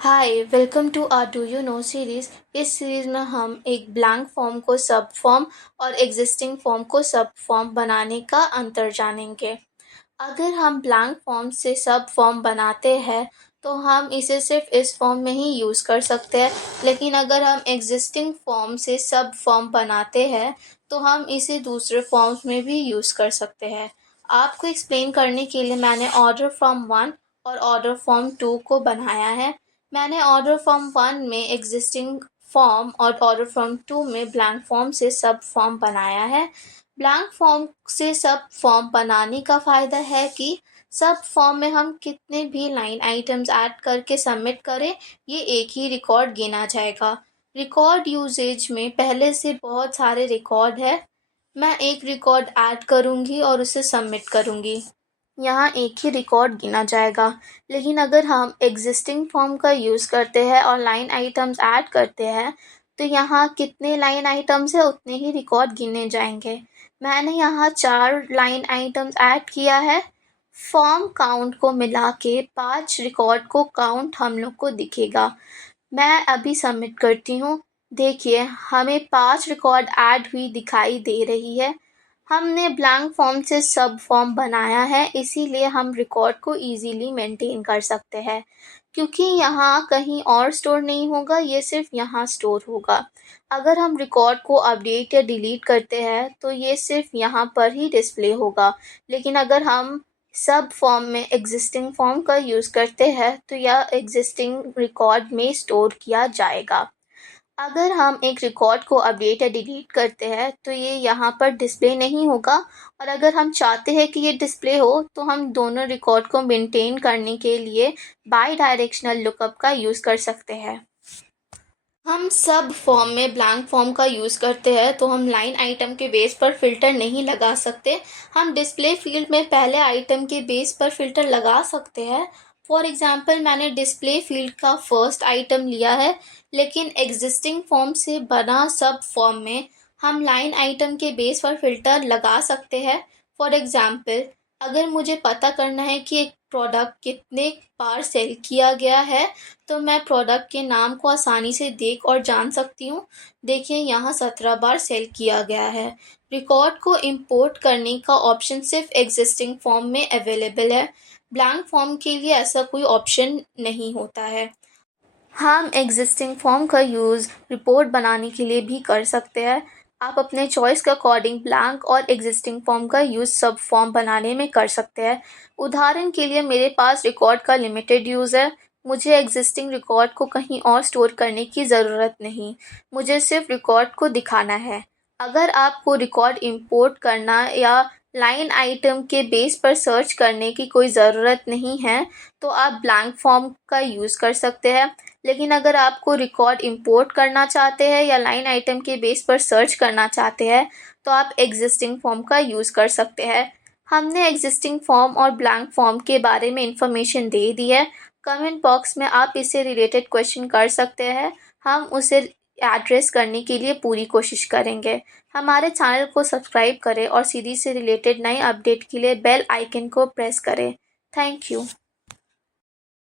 Hi welcome to R do you know series. इस series में हम एक ब्लैंक फॉर्म को सब फॉर्म और एग्जिस्टिंग फॉर्म को सब फॉर्म बनाने का अंतर जानेंगे। अगर हम ब्लैंक फॉर्म से सब फॉर्म बनाते हैं तो हम इसे सिर्फ इस फॉर्म में ही यूज़ कर सकते हैं, लेकिन अगर हम एग्जिस्टिंग फॉर्म से सब फॉर्म बनाते हैं तो हम इसे दूसरे फॉर्म्स में भी यूज़ कर सकते हैं। आपको एक्सप्लेन करने के लिए मैंने ऑर्डर फ्रॉम वन और ऑर्डर फ्रॉम टू को बनाया है। मैंने ऑर्डर फ्रॉम वन में एग्जिस्टिंग फॉर्म और ऑर्डर फ्रॉम टू में ब्लैंक फॉर्म से सब फॉर्म बनाया है। ब्लैंक फॉर्म से सब फॉर्म बनाने का फ़ायदा है कि सब फॉर्म में हम कितने भी लाइन आइटम्स ऐड करके सबमिट करें, ये एक ही रिकॉर्ड गिना जाएगा। रिकॉर्ड यूजेज में पहले से बहुत सारे रिकॉर्ड है। मैं एक रिकॉर्ड ऐड करूँगी और उसे सबमिट करूँगी, यहाँ एक ही रिकॉर्ड गिना जाएगा। लेकिन अगर हम एग्जिस्टिंग फॉर्म का यूज़ करते हैं और लाइन आइटम्स ऐड करते हैं तो यहाँ कितने लाइन आइटम्स है उतने ही रिकॉर्ड गिने जाएंगे। मैंने यहाँ 4 लाइन आइटम्स ऐड किया है। फॉर्म काउंट को मिला के 5 रिकॉर्ड को काउंट हम लोग को दिखेगा। मैं अभी सबमिट करती हूँ। देखिए हमें 5 रिकॉर्ड ऐड हुई दिखाई दे रही है। हमने ब्लैंक फॉर्म से सब फॉर्म बनाया है, इसीलिए हम रिकॉर्ड को इजीली मेंटेन कर सकते हैं, क्योंकि यहाँ कहीं और स्टोर नहीं होगा, ये सिर्फ यहाँ स्टोर होगा। अगर हम रिकॉर्ड को अपडेट या डिलीट करते हैं तो ये सिर्फ यहाँ पर ही डिस्प्ले होगा। लेकिन अगर हम सब फॉर्म में एग्जिस्टिंग फॉर्म का यूज़ करते हैं तो यह एग्जिस्टिंग रिकॉर्ड में स्टोर किया जाएगा। अगर हम एक रिकॉर्ड को अपडेट या डिलीट करते हैं तो ये यहाँ पर डिस्प्ले नहीं होगा, और अगर हम चाहते हैं कि ये डिस्प्ले हो तो हम दोनों रिकॉर्ड को मेंटेन करने के लिए बाई डायरेक्शनल लुकअप का यूज़ कर सकते हैं। हम सब फॉर्म में ब्लैंक फॉर्म का यूज़ करते हैं तो हम लाइन आइटम के बेस पर फ़िल्टर नहीं लगा सकते। हम डिस्प्ले फील्ड में पहले आइटम के बेस पर फ़िल्टर लगा सकते हैं। फॉर एग्ज़ाम्पल मैंने डिस्प्ले फील्ड का फर्स्ट आइटम लिया है, लेकिन एग्जिस्टिंग फॉर्म से बना सब फॉर्म में हम लाइन आइटम के बेस पर फ़िल्टर लगा सकते हैं। फॉर एग्ज़ाम्पल अगर मुझे पता करना है कि एक प्रोडक्ट कितने बार सेल किया गया है तो मैं प्रोडक्ट के नाम को आसानी से देख और जान सकती हूँ। देखिए यहाँ 17 बार सेल किया गया है। रिकॉर्ड को इंपोर्ट करने का ऑप्शन सिर्फ एग्जिस्टिंग फॉर्म में अवेलेबल है। ब्लैंक फॉर्म के लिए ऐसा कोई ऑप्शन नहीं होता है। हम एग्जिस्टिंग फॉर्म का यूज़ रिपोर्ट बनाने के लिए भी कर सकते हैं। आप अपने चॉइस के अकॉर्डिंग ब्लैंक और एग्जिस्टिंग फॉर्म का यूज़ सब फॉर्म बनाने में कर सकते हैं। उदाहरण के लिए मेरे पास रिकॉर्ड का लिमिटेड यूज़ है। मुझे एग्जिस्टिंग रिकॉर्ड को कहीं और स्टोर करने की ज़रूरत नहीं, मुझे सिर्फ रिकॉर्ड को दिखाना है। अगर आपको रिकॉर्ड इंपोर्ट करना या लाइन आइटम के बेस पर सर्च करने की कोई ज़रूरत नहीं है तो आप ब्लैंक फॉर्म का यूज़ कर सकते हैं। लेकिन अगर आपको रिकॉर्ड इंपोर्ट करना चाहते हैं या लाइन आइटम के बेस पर सर्च करना चाहते हैं तो आप एग्जिस्टिंग फॉर्म का यूज़ कर सकते हैं। हमने एग्जिस्टिंग फॉर्म और ब्लैंक फॉर्म के बारे में इंफॉर्मेशन दे दी है। कमेंट बॉक्स में आप इससे रिलेटेड क्वेश्चन कर सकते हैं, हम उसे एड्रेस करने के लिए पूरी कोशिश करेंगे। हमारे चैनल को सब्सक्राइब करें और सीरीज से रिलेटेड नए अपडेट के लिए बेल आइकन को प्रेस करें। Thank you.